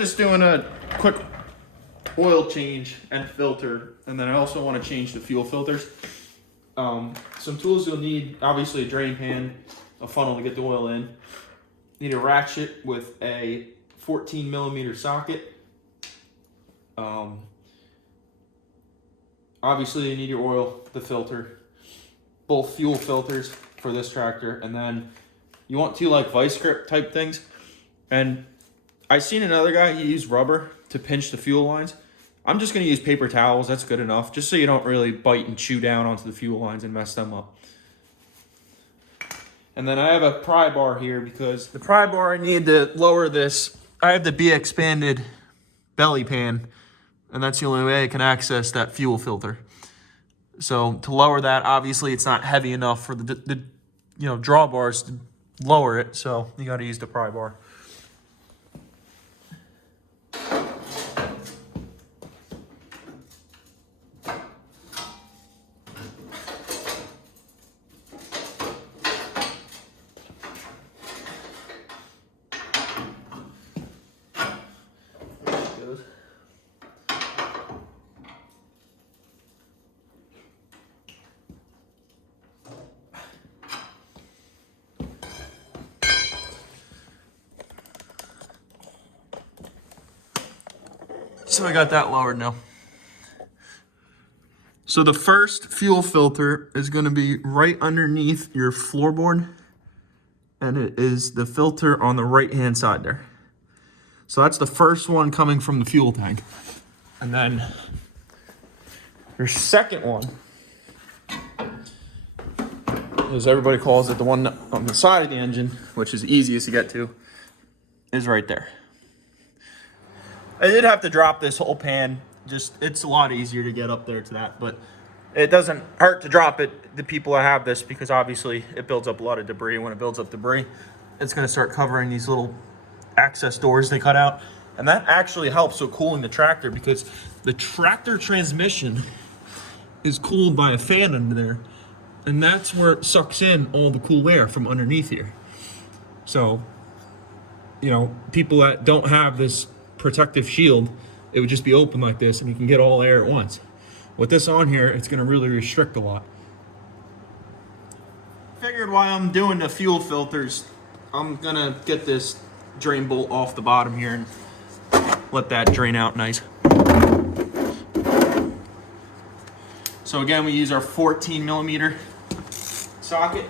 just doing a quick oil change and filter, and then I also want to change the fuel filters. Some tools you'll need, obviously a drain pan, a funnel to get the oil in. You need a ratchet with a 14 millimeter socket. Obviously you need your oil, the filter, both fuel filters for this tractor, and then you want two like vice grip type things. And I seen another guy, he used rubber to pinch the fuel lines. I'm just gonna use paper towels, that's good enough, just so you don't really bite and chew down onto the fuel lines and mess them up. And then I have a pry bar here because the pry bar, I need to lower this. I have the expanded belly pan, and that's the only way I can access that fuel filter. So to lower that, obviously it's not heavy enough for the drawbars to lower it, so you gotta use the pry bar. So I got that lowered now. So the first fuel filter is going to be right underneath your floorboard, and it is the filter on the right hand side there. So that's the first one coming from the fuel tank. And then your second one, as everybody calls it, the one on the side of the engine, which is easiest to get to, is right there. I did have to drop this whole pan. Just, it's a lot easier to get up there to that, but it doesn't hurt to drop it, the people that have this, because obviously it builds up a lot of debris. When it builds up debris, it's gonna start covering these little access doors they cut out. And that actually helps with cooling the tractor, because the tractor transmission is cooled by a fan under there. And that's where it sucks in all the cool air from underneath here. So, people that don't have this protective shield, it would just be open like this and you can get all air at once. With this on here, it's going to really restrict a lot. Figured while I'm doing the fuel filters, I'm going to get this drain bolt off the bottom here and let that drain out nice. So again, we use our 14 millimeter socket.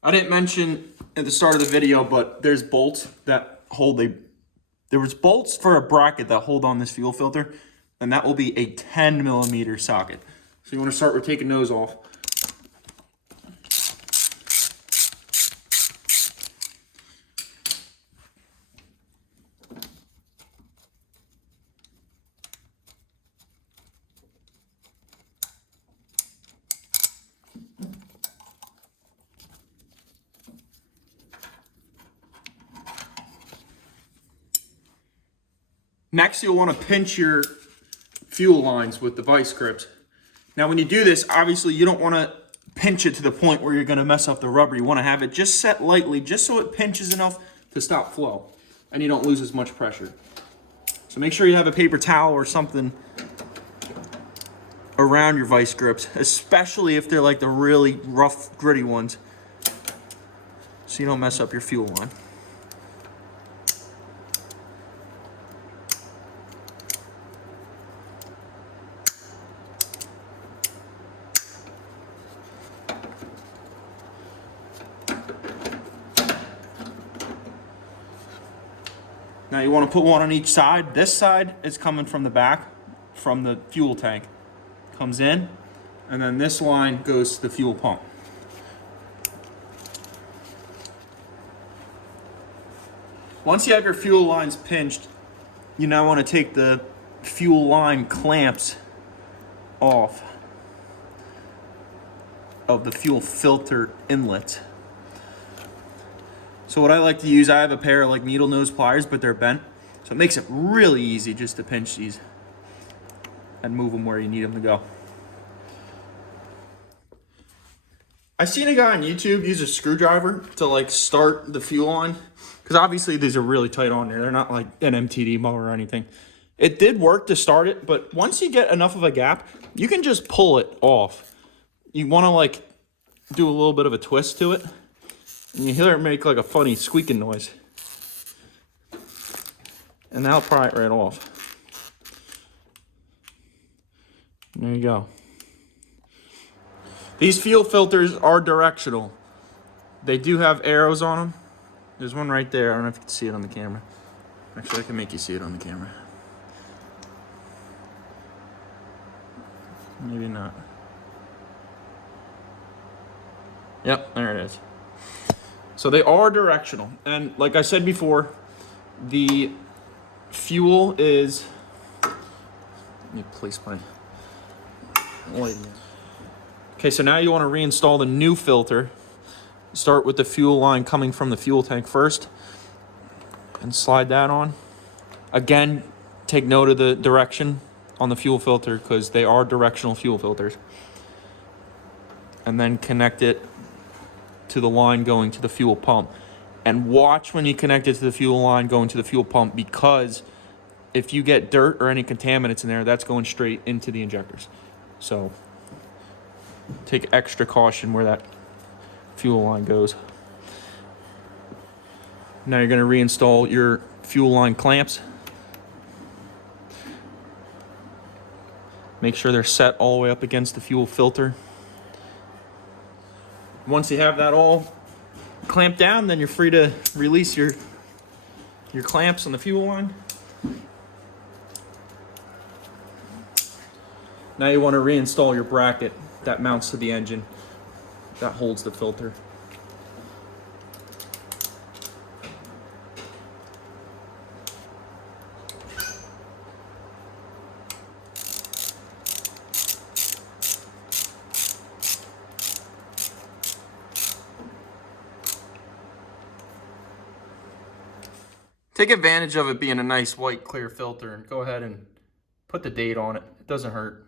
I didn't mention at the start of the video, but there's bolts that hold there was bolts for a bracket that hold on this fuel filter, and that will be a 10 millimeter socket. So you want to start with taking those off. Next, you'll want to pinch your fuel lines with the vice grips. Now, when you do this, obviously you don't want to pinch it to the point where you're going to mess up the rubber. You want to have it just set lightly, just so it pinches enough to stop flow, and you don't lose as much pressure. So make sure you have a paper towel or something around your vice grips, especially if they're like the really rough, gritty ones, so you don't mess up your fuel line. Now you want to put one on each side. This side is coming from the back, from the fuel tank. Comes in, And then this line goes to the fuel pump. Once you have your fuel lines pinched, you now want to take the fuel line clamps off of the fuel filter inlet. So what I like to use, I have a pair of like needle nose pliers, but they're bent. So it makes it really easy just to pinch these and move them where you need them to go. I've seen a guy on YouTube use a screwdriver to like start the fuel line, because obviously these are really tight on there. They're not like an MTD mower or anything. It did work to start it, but once you get enough of a gap, you can just pull it off. You want to like do a little bit of a twist to it, and you hear it make like a funny squeaking noise. And that'll pry it right off. There you go. These fuel filters are directional. They do have arrows on them. There's one right there. I don't know if you can see it on the camera. Actually, I can make you see it on the camera. Maybe not. Yep, there it is. So they are directional. And like I said before, the fuel is... Let me place my lighting. Okay, so now you want to reinstall the new filter. Start with the fuel line coming from the fuel tank first and slide that on. Again, take note of the direction on the fuel filter because they are directional fuel filters. And then connect it to the line going to the fuel pump. And watch when you connect it to the fuel line going to the fuel pump, because if you get dirt or any contaminants in there, that's going straight into the injectors. So take extra caution where that fuel line goes. Now you're going to reinstall your fuel line clamps. Make sure they're set all the way up against the fuel filter. Once you have that all clamped down, then you're free to release your clamps on the fuel line. Now you want to reinstall your bracket that mounts to the engine that holds the filter. Take advantage of it being a nice white clear filter and go ahead and put the date on it. It doesn't hurt.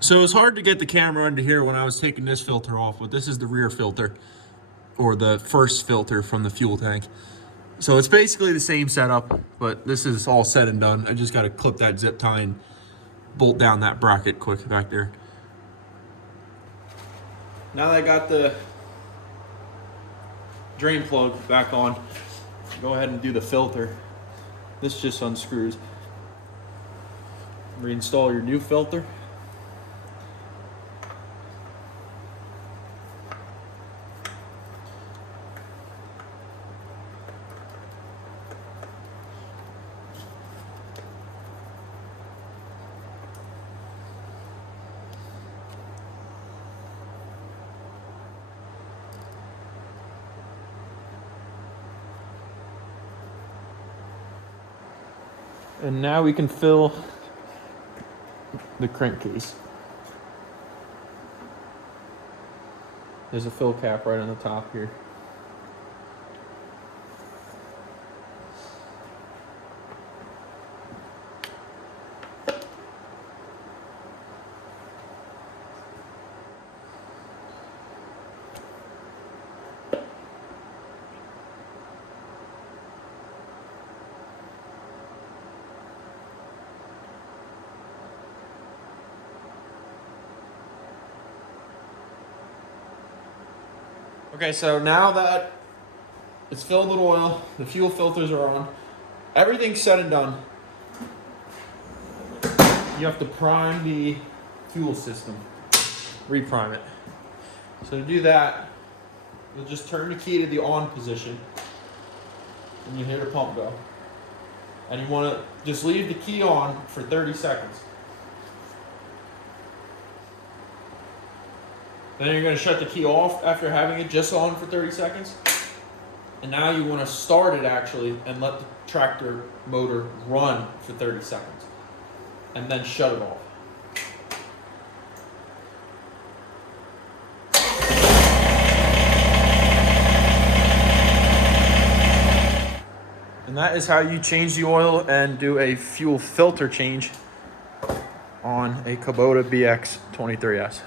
So it's hard to get the camera under here when I was taking this filter off, but this is the rear filter, or the first filter from the fuel tank. So it's basically the same setup, but this is all said and done. I just got to clip that zip tie and bolt down that bracket quick back there. Now that I got the drain plug back on, go ahead and do the filter. This just unscrews. Reinstall your new filter. And now we can fill the crankcase. There's a fill cap right on the top here. Okay, so now that it's filled with oil, the fuel filters are on, everything's said and done, you have to prime the fuel system, reprime it. So to do that, you'll just turn the key to the on position, and you hear the pump go. And you want to just leave the key on for 30 seconds. Then you're going to shut the key off after having it just on for 30 seconds. And now you want to start it actually and let the tractor motor run for 30 seconds. And then shut it off. And that is how you change the oil and do a fuel filter change on a Kubota BX23s.